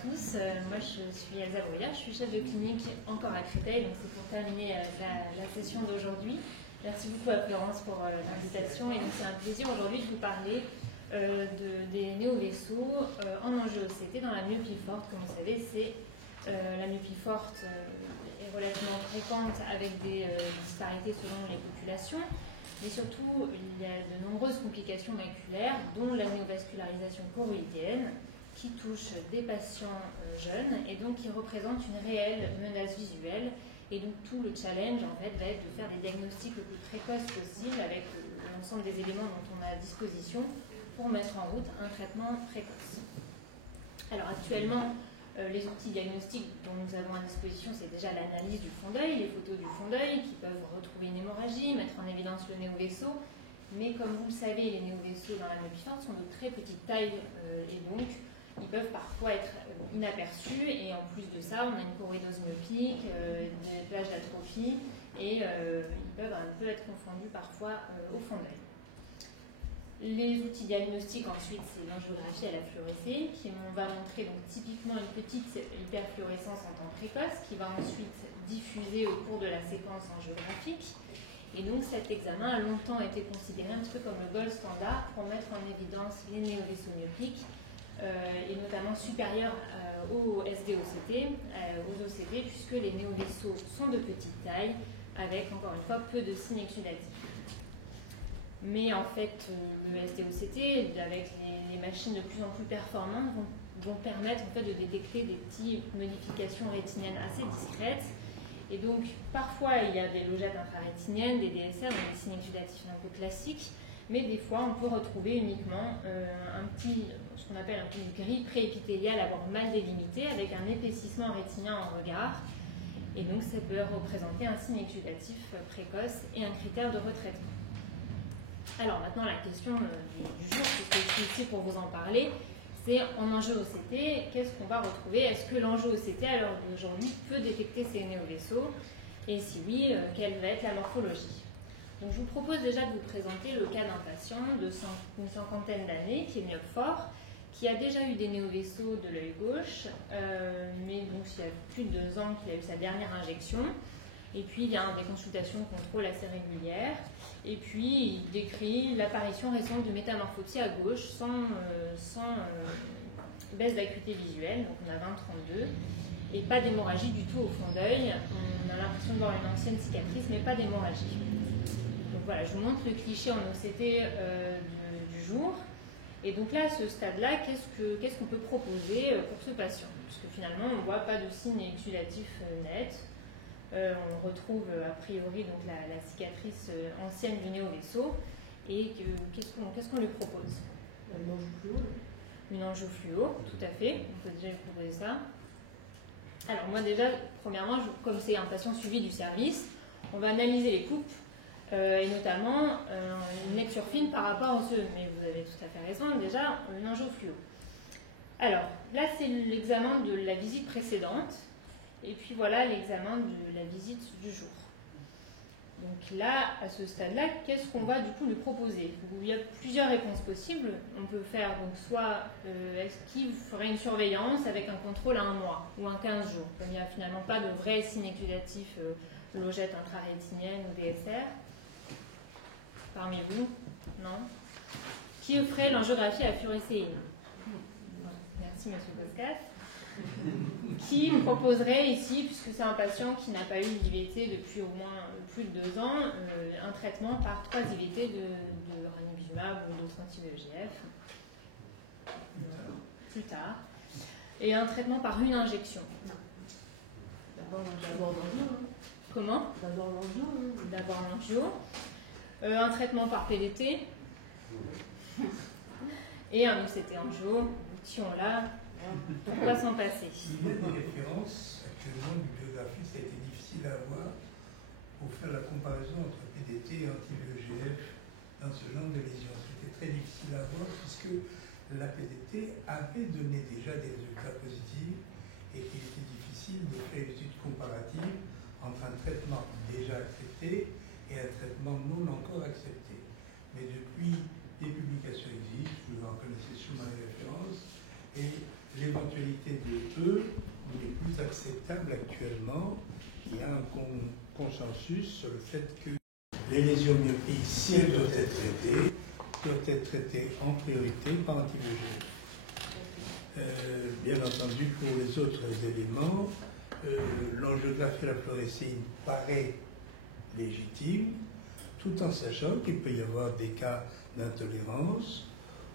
tous, moi je suis Elsa Brouillard, je suis chef de clinique encore à Créteil, donc c'est pour terminer la session d'aujourd'hui. Merci beaucoup à Florence pour l'invitation et donc c'est un plaisir aujourd'hui de vous parler des néo-vaisseaux en angiosité dans la myopie forte. Comme vous savez, la myopie forte est relativement fréquente avec des disparités selon les populations, mais surtout il y a de nombreuses complications maculaires, dont la néovascularisation choroïdienne, qui touche des patients jeunes et donc qui représente une réelle menace visuelle. Et donc tout le challenge en fait va être de faire des diagnostics le plus précoces possible avec l'ensemble des éléments dont on a à disposition pour mettre en route un traitement précoce. Alors actuellement, les outils diagnostiques dont nous avons à disposition, c'est déjà l'analyse du fond d'œil, les photos du fond d'œil qui peuvent retrouver une hémorragie, mettre en évidence le néovaisseau. Mais comme vous le savez, les néovaisseaux dans la myopie forte sont de très petite taille et donc ils peuvent parfois être inaperçus et en plus de ça, on a une choroïdose myopique, des plages d'atrophie et ils peuvent un peu être confondus parfois au fond d'œil. Les outils diagnostiques ensuite, c'est l'angiographie à la fluorescée qui va montrer donc typiquement une petite hyperfluorescence en temps précoce qui va ensuite diffuser au cours de la séquence angiographique. Et donc cet examen a longtemps été considéré un peu comme le gold standard pour mettre en évidence les néovaisseaux myopiques et notamment supérieurs aux SDOCT, aux OCT, puisque les néovaisseaux sont de petite taille, avec encore une fois peu de signes exudatifs. Mais en fait, le SDOCT, avec les machines de plus en plus performantes, vont permettre en fait, de détecter des petites modifications rétiniennes assez discrètes. Et donc, parfois, il y a des logettes intrarétiniennes, des DSR, donc des signes exudatifs un peu classiques, mais des fois, on peut retrouver uniquement ce qu'on appelle un petit gris préépithélial à bord mal délimité, avec un épaississement rétinien en regard. Et donc, ça peut représenter un signe exudatif précoce et un critère de retraitement. Alors, maintenant, la question du jour, puisque je suis ici pour vous en parler, c'est en angio-OCT, qu'est-ce qu'on va retrouver? Est-ce que l'angio-OCT, à l'heure d'aujourd'hui, peut détecter ces néovaisseaux? Et si oui, quelle va être la morphologie? Donc, je vous propose déjà de vous présenter le cas d'un patient d'une cinquantaine d'années qui est myope fort, qui a déjà eu des néovaisseaux de l'œil gauche, mais donc il y a plus de 2 ans qu'il a eu sa dernière injection. Et puis, il y a des consultations contrôle assez régulières. Et puis, il décrit l'apparition récente de métamorphopsie à gauche sans baisse d'acuité visuelle. Donc, on a 20-32. Et pas d'hémorragie du tout au fond d'œil. On a l'impression de voir une ancienne cicatrice, mais pas d'hémorragie. Donc, voilà, je vous montre le cliché en OCT du jour. Et donc là, à ce stade-là, qu'est-ce qu'on peut proposer pour ce patient? Puisque finalement, on ne voit pas de signe exudatif net. On retrouve a priori donc, la cicatrice ancienne du néovaisseau. Et qu'est-ce qu'on lui propose? Une angio-fluo. Une angio-fluo, tout à fait. On peut déjà lui proposer ça. Alors moi déjà, premièrement, comme c'est un patient suivi du service, on va analyser les coupes. Et notamment une lecture fine par rapport aux yeux. Mais vous avez tout à fait raison, déjà, une angio-fluo. Alors, là, c'est l'examen de la visite précédente. Et puis voilà l'examen de la visite du jour. Donc là, à ce stade-là, qu'est-ce qu'on va du coup lui proposer? Il y a plusieurs réponses possibles. On peut faire donc soit est-ce qu'il ferait une surveillance avec un contrôle à 1 mois ou un 15 jours, comme il n'y a finalement pas de vrais signes exudatifs, logette intrarétinienne ou DSR. Parmi vous? Non? Qui ferait l'angiographie à fluorescéine? Merci, monsieur Pascal. Qui me proposerait ici, puisque c'est un patient qui n'a pas eu d'IVT depuis au moins plus de 2 ans, un traitement par 3 IVT de ranibizumab ou d'autres anti-VEGF plus tard, et un traitement par une injection. D'abord l'angio. Comment? D'abord l'angio. D'abord l'angio. Un traitement par PDT et un OCT angio. Là, pourquoi s'en passer? Il y a des références actuellement de bibliographie, ça a été difficile à avoir pour faire la comparaison entre PDT et anti-VEGF dans ce genre de lésions. C'était très difficile à voir puisque la PDT avait donné déjà des résultats positifs et qu'il était difficile de faire une étude comparative entre un traitement déjà accepté et un traitement non encore accepté. Mais depuis, des publications existent, vous en connaissez sûrement les références, et l'éventualité l'éventualité de E n'est plus acceptable actuellement. Il y a un consensus sur le fait que les lésions myopiques, si elles doivent être traitées en priorité par anti-VEGF. Bien entendu, pour les autres éléments, l'angiographie à la fluorescéine paraît légitime, tout en sachant qu'il peut y avoir des cas d'intolérance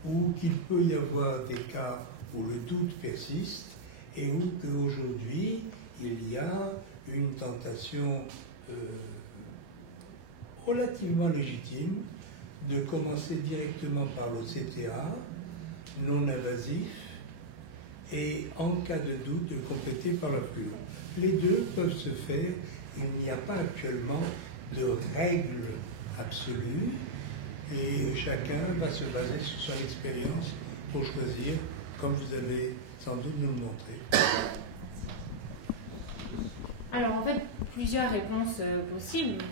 ou qu'il peut y avoir des cas où le doute persiste et où qu'aujourd'hui il y a une tentation relativement légitime de commencer directement par l'OCTA non invasif et en cas de doute de compléter par la fluo. Les deux peuvent se faire, il n'y a pas actuellement de règle absolue et chacun va se baser sur son expérience pour choisir, comme vous avez sans doute nous le montré. Alors en fait, plusieurs réponses possibles.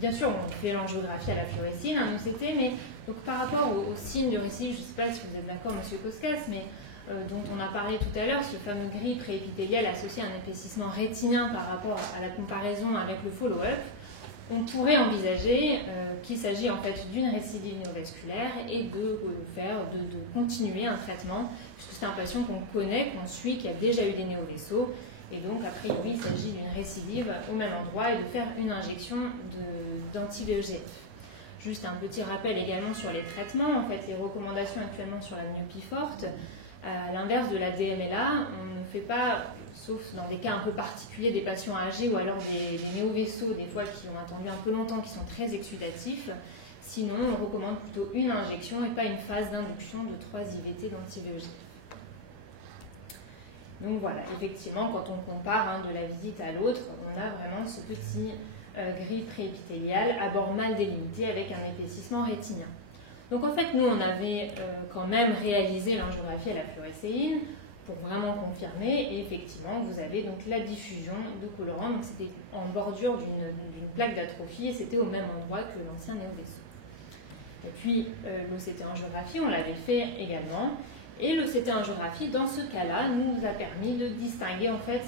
Bien sûr, on fait l'angiographie à la fluorescine, un OCT, mais donc, par rapport aux signes de récidive, je ne sais pas si vous êtes d'accord, M. Koskas, mais dont on a parlé tout à l'heure, ce fameux gris préépithélial associé à un épaississement rétinien par rapport à la comparaison avec le follow-up, on pourrait envisager qu'il s'agit en fait d'une récidive néovasculaire et de continuer un traitement, puisque c'est un patient qu'on connaît, qu'on suit, qui a déjà eu des néovaisseaux, et donc a priori il s'agit d'une récidive au même endroit et de faire une injection d'anti-VEGF. Juste un petit rappel également sur les traitements, en fait les recommandations actuellement sur la myopie forte, à l'inverse de la DMLA, on ne fait pas, sauf dans des cas un peu particuliers des patients âgés ou alors des néovaisseaux, des fois qui ont attendu un peu longtemps, qui sont très exsudatifs. Sinon, on recommande plutôt une injection et pas une phase d'induction de 3 IVT d'anti-VEGF. Donc voilà, effectivement, quand on compare de la visite à l'autre, on a vraiment ce petit gris préépithélial à bord mal délimité avec un épaississement rétinien. Donc en fait, nous, on avait quand même réalisé l'angiographie à la fluorescéine pour vraiment confirmer. Et effectivement, vous avez donc la diffusion de colorant. Donc c'était en bordure d'une plaque d'atrophie et c'était au même endroit que l'ancien néovaisseau. Et puis l'OCT angiographie, on l'avait fait également. Et l'OCT angiographie, dans ce cas-là, nous a permis de distinguer en fait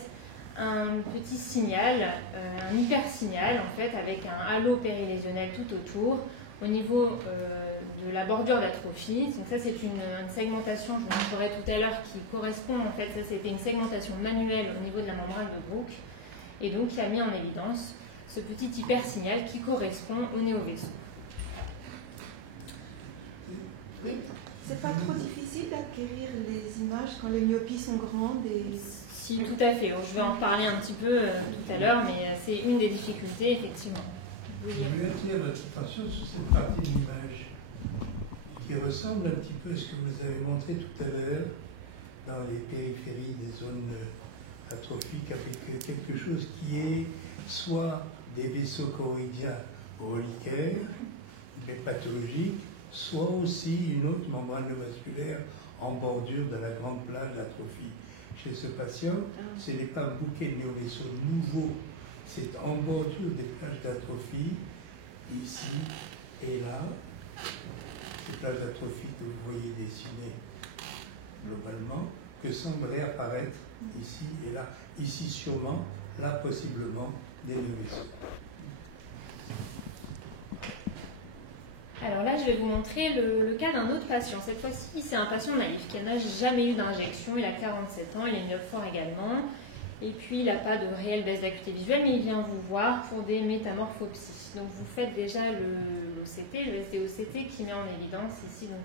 un petit signal, un hypersignal en fait, avec un halo périlésionnel tout autour au niveau de la bordure d'atrophie. Donc ça c'est une segmentation, je vous montrerai tout à l'heure, qui correspond en fait, ça c'était une segmentation manuelle au niveau de la membrane de Bruch, et donc qui a mis en évidence ce petit hypersignal qui correspond au néovaisseau. Oui. C'est pas trop difficile d'acquérir les images quand les myopies sont grandes et... Si, tout à fait. Je vais en parler un petit peu tout à l'heure, mais c'est une des difficultés, effectivement. Je voulais attirer votre attention sur cette partie de l'image qui ressemble un petit peu à ce que vous avez montré tout à l'heure dans les périphéries des zones atrophiques, avec quelque chose qui est soit des vaisseaux choroïdiens reliquaires, mais pathologiques, soit aussi une autre membrane vasculaire en bordure de la grande plaque d'atrophie. Chez ce patient, ce n'est pas un bouquet de néovaisseaux nouveau, c'est en bordure des plages d'atrophie, ici et là. Ces plages d'atrophie que vous voyez dessinées globalement, que semble réapparaître ici et là. Ici sûrement, là possiblement, des néovaisseaux. Alors là, je vais vous montrer le cas d'un autre patient. Cette fois-ci, c'est un patient naïf qui n'a jamais eu d'injection. Il a 47 ans, il est myope fort également. Et puis, il n'a pas de réelle baisse d'acuité visuelle, mais il vient vous voir pour des métamorphopsies. Donc, vous faites déjà l'OCT, le SDOCT, qui met en évidence ici donc,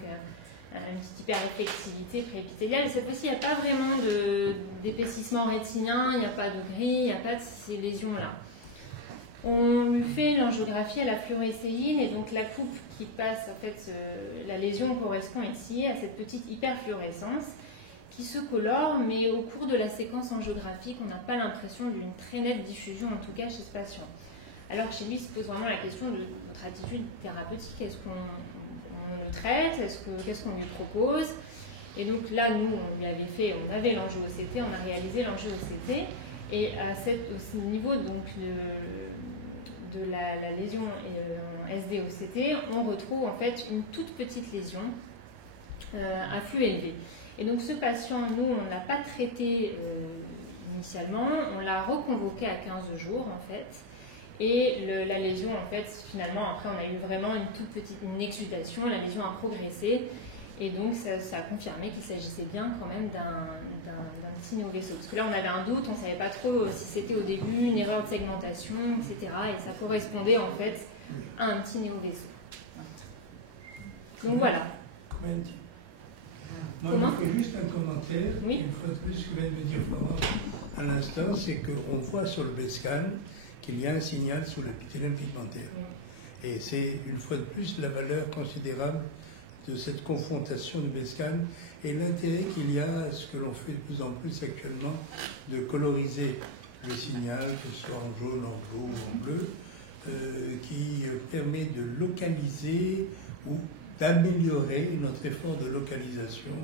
une petite hypereffectivité préépithéliale. Et cette fois-ci, il n'y a pas vraiment d'épaississement rétinien, il n'y a pas de gris, il n'y a pas de ces lésions-là. On lui fait l'angiographie à la fluorescéine et donc la coupe qui passe, en fait, la lésion correspond ici à cette petite hyperfluorescence qui se colore, mais au cours de la séquence angiographique, on n'a pas l'impression d'une très nette diffusion, en tout cas chez ce patient. Alors chez lui, se pose vraiment la question de notre attitude thérapeutique. Est-ce qu'on le traite? Qu'est-ce qu'on lui propose? Et donc là, nous, on avait l'angio-OCT, on a réalisé l'angio-OCT, et au niveau donc, de la lésion en SDOCT, on retrouve en fait une toute petite lésion à flux élevé. Et donc ce patient, nous, on ne l'a pas traité initialement, on l'a reconvoqué à 15 jours en fait. Et la lésion, en fait, finalement, après, on a eu vraiment une toute petite exudation, la lésion a progressé. Et donc, ça a confirmé qu'il s'agissait bien quand même d'un petit néovaisseau. Parce que là, on avait un doute, on ne savait pas trop si c'était au début une erreur de segmentation, etc. Et ça correspondait en fait à un petit néovaisseau. Donc voilà. Moi, je fais juste un commentaire. Oui. Une fois de plus, ce que vient de dire Florence à l'instant, c'est qu'on voit sur le BESCAN qu'il y a un signal sur l'épithélium pigmentaire. Et c'est une fois de plus la valeur considérable de cette confrontation du BESCAN et l'intérêt qu'il y a à ce que l'on fait de plus en plus actuellement de coloriser le signal, que ce soit en jaune, en bleu ou en bleu, qui permet de localiser ou d'améliorer notre effort de localisation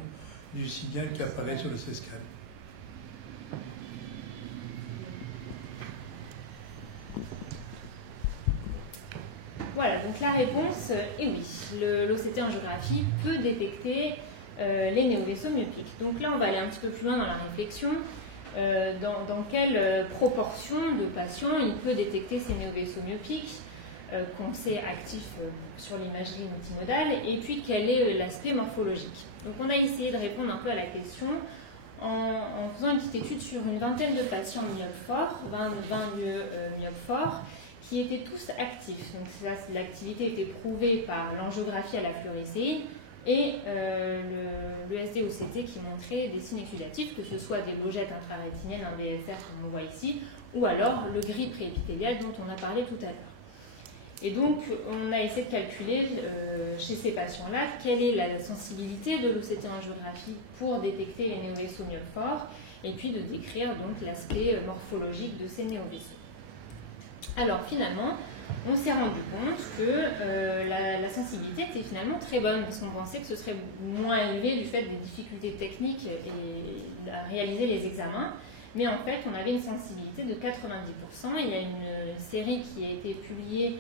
du signal qui apparaît sur le CSCAN. Voilà, donc la réponse est oui. L'OCT angiographie peut détecter les néovaisseaux myopiques. Donc là, on va aller un petit peu plus loin dans la réflexion. Dans quelle proportion de patients il peut détecter ces néovaisseaux myopiques qu'on sait actifs sur l'imagerie multimodale, et puis quel est l'aspect morphologique. Donc on a essayé de répondre un peu à la question en faisant une petite étude sur une vingtaine de patients myopes forts, 20 myopes forts, qui étaient tous actifs. Donc l'activité était prouvée par l'angiographie à la fluorescéine et le SD-OCT qui montrait des signes exudatifs, que ce soit des logettes intrarétiniennes, un DSR comme on voit ici, ou alors le gris préépithélial dont on a parlé tout à l'heure. Et donc, on a essayé de calculer chez ces patients-là quelle est la sensibilité de l'OCT angiographie pour détecter les néovaisseaux myopes forts, et puis de décrire donc l'aspect morphologique de ces néovaisseaux. Alors finalement, on s'est rendu compte que la sensibilité était finalement très bonne, parce qu'on pensait que ce serait moins élevé du fait des difficultés techniques et à réaliser les examens. Mais en fait, on avait une sensibilité de 90%. Il y a une série qui a été publiée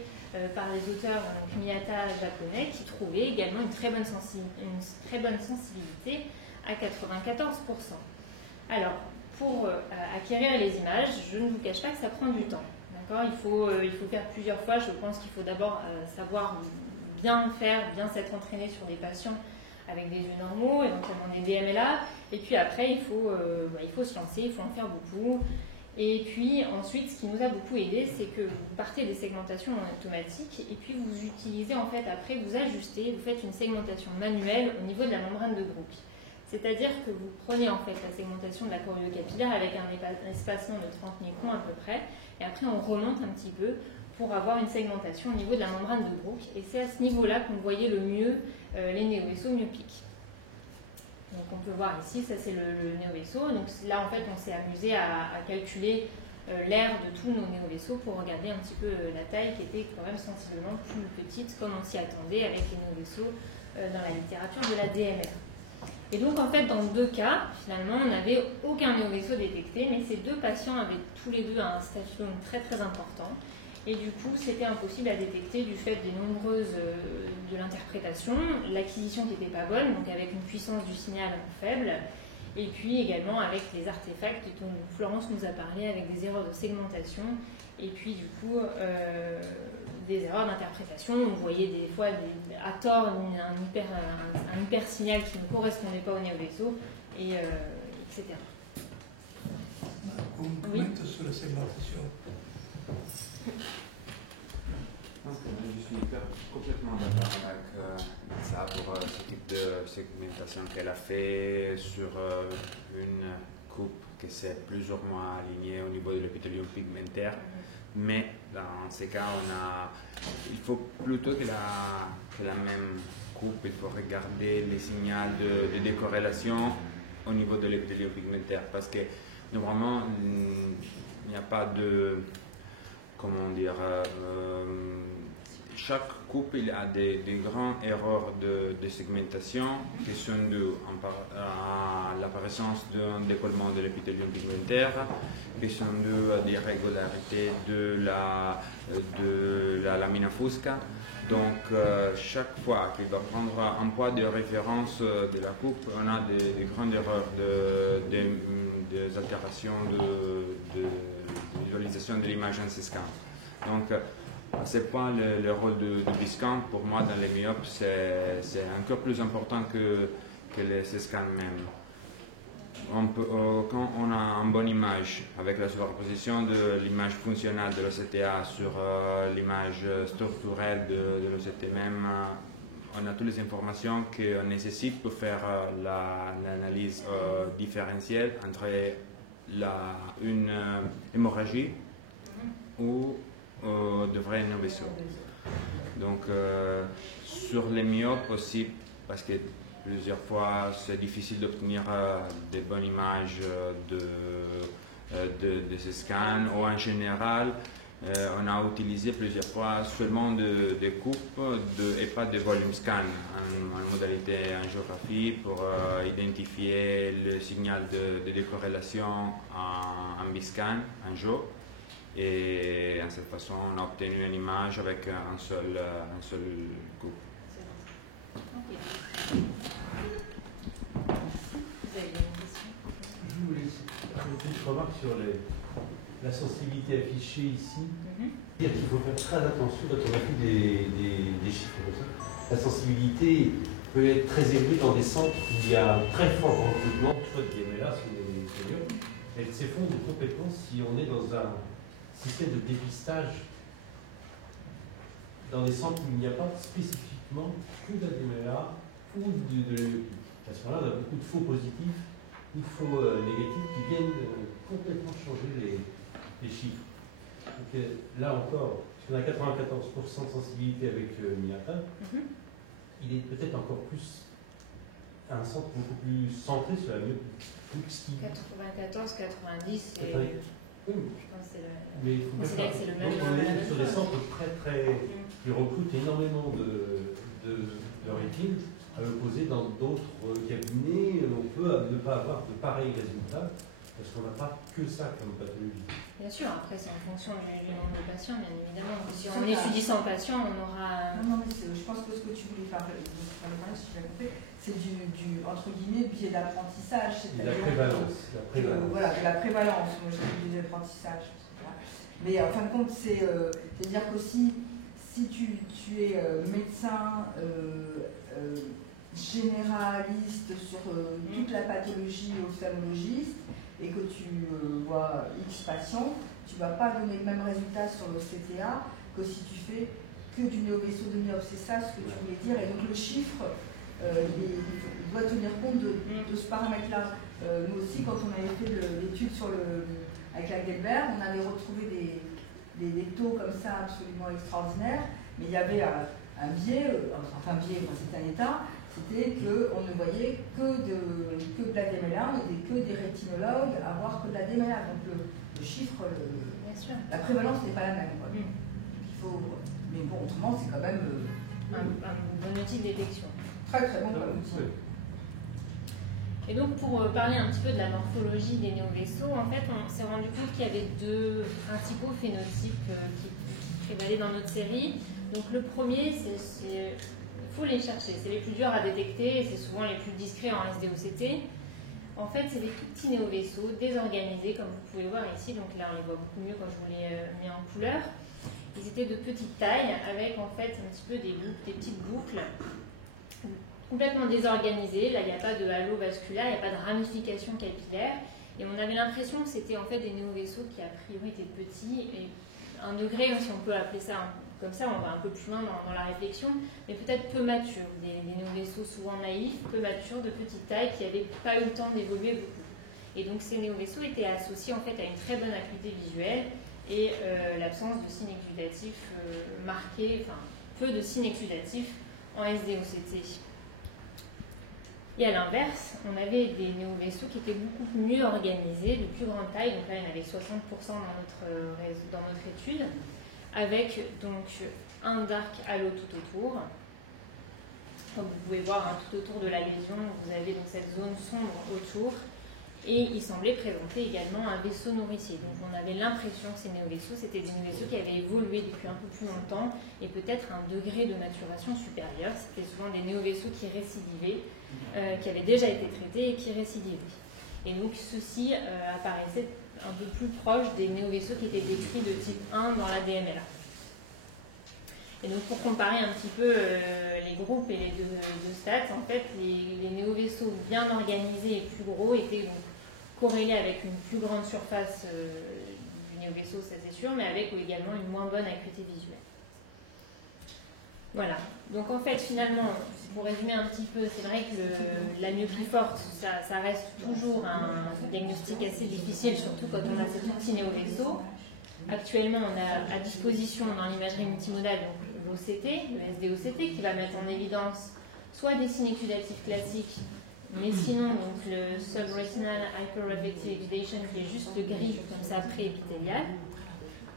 par les auteurs Miyata japonais qui trouvait également une très bonne sensibilité à 94%. Alors, pour acquérir les images, je ne vous cache pas que ça prend du temps. Il faut faire plusieurs fois. Je pense qu'il faut d'abord savoir bien s'être entraîné sur des patients avec des yeux normaux, éventuellement des DMLA. Et puis après, il faut se lancer, il faut en faire beaucoup. Et puis ensuite, ce qui nous a beaucoup aidé, c'est que vous partez des segmentations automatiques et puis vous utilisez en fait après, vous ajustez, vous faites une segmentation manuelle au niveau de la membrane de Bruch. C'est-à-dire que vous prenez en fait la segmentation de la choriocapillaire avec un espacement de 30 microns à peu près, et après on remonte un petit peu pour avoir une segmentation au niveau de la membrane de Bruch. Et c'est à ce niveau-là qu'on voyait le mieux les néovaisseaux myopiques. Donc on peut voir ici, ça c'est le néovaisseau. Donc là en fait on s'est amusé à calculer l'aire de tous nos néovaisseaux pour regarder un petit peu la taille qui était quand même sensiblement plus petite comme on s'y attendait avec les néovaisseaux dans la littérature de la DMR. Et donc en fait dans deux cas, finalement on n'avait aucun néovaisseau détecté, mais ces deux patients avaient tous les deux un staphyloome très très important. Et du coup, c'était impossible à détecter du fait des nombreuses de l'interprétation, l'acquisition qui n'était pas bonne, donc avec une puissance du signal faible, et puis également avec les artefacts dont Florence nous a parlé, avec des erreurs de segmentation, et puis du coup des erreurs d'interprétation. On voyait des fois à tort un hyper signal qui ne correspondait pas au néovaisseau, etc. On commente sur la segmentation. Je suis complètement d'accord avec ça pour ce type de segmentation qu'elle a fait sur une coupe qui s'est plus ou moins alignée au niveau de l'épithélium pigmentaire. Mais dans ces cas, il faut plutôt que la même coupe, il faut regarder les signaux de décorrélation au niveau de l'épithélium pigmentaire, parce que normalement, il n'y a pas de... Comment dire, chaque coupe il a des grandes erreurs de segmentation qui sont dues à l'appareil présence d'un décollement de l'épithélium pigmentaire, question d'irrégularité de la lamina fusca. Donc, chaque fois qu'il va prendre un poids de référence de la coupe, on a des grandes erreurs, des altérations de visualisation de l'image en C-scan. Donc, à ce point, le rôle du B-scan, pour moi, dans les myopes, c'est encore plus important que les C-scans même. Quand on a une bonne image avec la superposition de l'image fonctionnelle de l'OCTA sur l'image structurelle de l'OCT même, on a toutes les informations qu'on nécessite pour faire l'analyse différentielle entre une hémorragie ou de vrais néovaisseaux. Donc, sur les myopes aussi, parce que plusieurs fois c'est difficile d'obtenir des bonnes images de ces scans, ou en général, on a utilisé plusieurs fois seulement des coupes et pas de volume scan en modalité angiographie pour identifier le signal de décorrélation en B-scan, angio. Et de cette façon, on a obtenu une image avec un seul coupe. Okay. Vous avez une question? Je voulais faire une petite remarque sur la sensibilité affichée ici. Dire qu'il faut faire très attention quand on a fait des chiffres comme ça. La sensibilité peut être très élevée dans des centres où il y a un très fort recrutement, soit de DMLA, soit des myopes. Elle s'effondre complètement si on est dans un système de dépistage dans des centres où il n'y a pas spécifiquement que de la DMLA ou de myopie. À ce moment-là, on a beaucoup de faux positifs ou faux négatifs qui viennent complètement changer les chiffres. Donc, là encore, puisqu'on a 94% de sensibilité avec Minatin, il est peut-être encore plus un centre beaucoup plus centré sur la myopie. 94, 90, c'est... Oui. Je pense que c'est le... Mais il faut c'est le même. on est sur des centres qui recrutent énormément de rétine, à l'opposé dans d'autres cabinets, on peut ne pas avoir de pareils résultats parce qu'on n'a pas que ça comme pathologie. Bien sûr, après c'est en fonction du nombre de patients, bien évidemment. Si on étudie 100 patients, on aura... Non, mais je pense que ce que tu voulais parler, si j'ai compris, c'est du entre guillemets, biais d'apprentissage. La prévalence. Voilà, de la prévalence, moi je dis biais d'apprentissage. Mais en fin de compte, c'est-à-dire qu'aussi, si tu es médecin généraliste sur toute la pathologie ophtalmologiste et que tu vois X patients, tu ne vas pas donner le même résultat sur le CTA que si tu fais que du néovaisseau de myope. C'est ça ce que tu voulais dire. Et donc le chiffre, il doit tenir compte de ce paramètre-là. Nous aussi, quand on avait fait l'étude avec la Gelbert, on avait retrouvé des taux comme ça absolument extraordinaires, mais il y avait un biais, c'était un état, c'était qu'on ne voyait que de la DMLA, on n'était que des rétinologues à voir que de la DMLA. Donc le chiffre, Bien sûr. la prévalence n'est pas la même. Quoi. Mais bon, autrement, c'est quand même un bon outil de détection. Très très bon comme outil. Et donc pour parler un petit peu de la morphologie des néovaisseaux, en fait on s'est rendu compte qu'il y avait deux principaux phénotypes qui prévalaient dans notre série. Donc le premier, il faut les chercher, c'est les plus durs à détecter et c'est souvent les plus discrets en SDOCT. En fait, c'est des tout petits néovaisseaux désorganisés, comme vous pouvez voir ici. Donc là, on les voit beaucoup mieux quand je vous les mets en couleur. Ils étaient de petite taille, avec en fait un petit peu des petites boucles complètement désorganisées. Là, il n'y a pas de halo vasculaire, il n'y a pas de ramification capillaire. Et on avait l'impression que c'était en fait des néovaisseaux qui a priori étaient petits. Et un degré, si on peut appeler ça comme ça, on va un peu plus loin dans la réflexion, mais peut-être peu matures. Des néovaisseaux souvent naïfs, peu matures, de petite taille, qui n'avaient pas eu le temps d'évoluer beaucoup. Et donc ces néovaisseaux étaient associés en fait à une très bonne acuité visuelle et l'absence de signes exudatifs marqués, enfin peu de signes exudatifs en SDOCT. Et à l'inverse, on avait des néovaisseaux qui étaient beaucoup mieux organisés, de plus grande taille, donc là il y en avait 60% dans notre étude, avec donc un dark halo tout autour. Comme vous pouvez voir, tout autour de la lésion, vous avez donc cette zone sombre autour, Et il semblait présenter également un vaisseau nourricier. Donc on avait l'impression que ces néovaisseaux, c'était des néovaisseaux qui avaient évolué depuis un peu plus longtemps et peut-être un degré de maturation supérieur. C'était souvent des néovaisseaux qui récidivaient, qui avaient déjà été traités et qui récidivaient. Et donc ceux-ci apparaissaient un peu plus proches des néovaisseaux qui étaient décrits de type 1 dans la DMLA. Et donc pour comparer un petit peu les groupes et les deux stats, en fait les néovaisseaux bien organisés et plus gros étaient donc corrélés avec une plus grande surface du néovaisseau, ça c'est sûr, mais avec également une moins bonne acuité visuelle. Voilà, donc en fait finalement, pour résumer un petit peu, c'est vrai que la myopie forte, ça reste toujours un diagnostic assez difficile, surtout quand on a ces tout petits néovaisseaux. Actuellement, on a à disposition dans l'imagerie multimodale l'OCT, le SDOCT, qui va mettre en évidence soit des signes exudatifs classiques, mais sinon donc le subretinal hyperreflective exudation qui est juste gris comme ça pré-épithélial.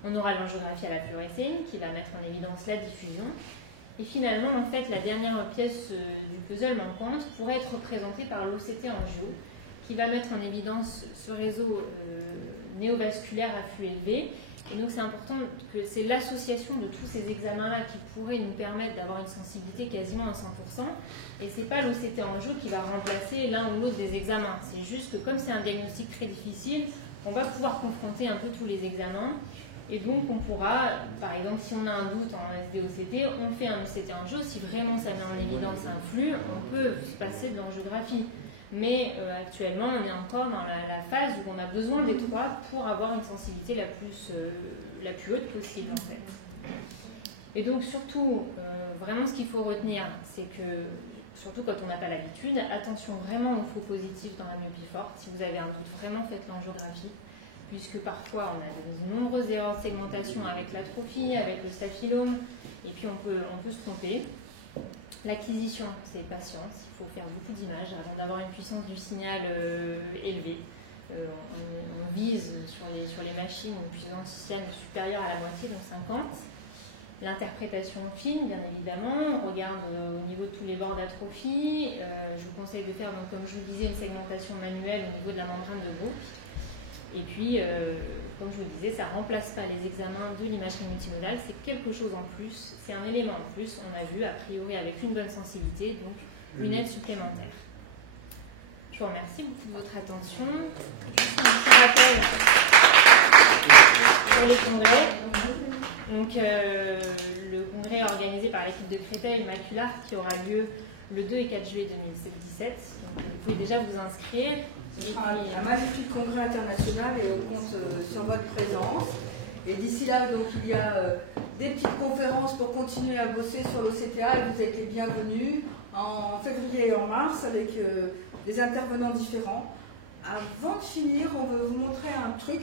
On aura l'angiographie à la fluorescéine qui va mettre en évidence la diffusion. Et finalement, en fait, la dernière pièce du puzzle manquante pourrait être représentée par l'OCT angio, qui va mettre en évidence ce réseau néovasculaire à flux élevé. Et donc c'est important que c'est l'association de tous ces examens-là qui pourrait nous permettre d'avoir une sensibilité quasiment à 100%. Et ce n'est pas l'OCT angio qui va remplacer l'un ou l'autre des examens. C'est juste que comme c'est un diagnostic très difficile, on va pouvoir confronter un peu tous les examens. Et donc on pourra, par exemple, si on a un doute en SDOCT, on fait un OCT angio. Si vraiment ça met en évidence un flux, on peut se passer de l'angiographie. Mais actuellement, on est encore dans la phase où on a besoin des trois pour avoir une sensibilité la plus haute possible, en fait. Et donc, surtout, vraiment, ce qu'il faut retenir, c'est que, surtout quand on n'a pas l'habitude, attention vraiment aux faux positifs dans la myopie forte. Si vous avez un doute, vraiment faites l'angiographie, puisque parfois, on a de nombreuses erreurs de segmentation avec l'atrophie, avec le staphylome, et puis on peut se tromper. L'acquisition, c'est patience, il faut faire beaucoup d'images avant d'avoir une puissance du signal élevée. On vise sur les machines une puissance sienne supérieure à la moitié, donc 50. L'interprétation fine, bien évidemment, on regarde au niveau de tous les bords d'atrophie. Je vous conseille de faire, donc, comme je vous disais, une segmentation manuelle au niveau de la membrane de Bruch. Et puis, comme je vous le disais, ça ne remplace pas les examens de l'imagerie multimodale, c'est quelque chose en plus, c'est un élément en plus, on a vu, a priori avec une bonne sensibilité, donc une aide supplémentaire. Je vous remercie beaucoup de votre attention. Juste un petit rappel pour les congrès. Donc, le congrès organisé par l'équipe de Créteil Macular qui aura lieu le 2 et 4 juillet 2017. Donc, vous pouvez déjà vous inscrire. Un magnifique congrès international et on compte sur votre présence. Et d'ici là, donc, il y a des petites conférences pour continuer à bosser sur l'OCTA et vous êtes les bienvenus en février et en mars avec des intervenants différents. Avant de finir, on veut vous montrer un truc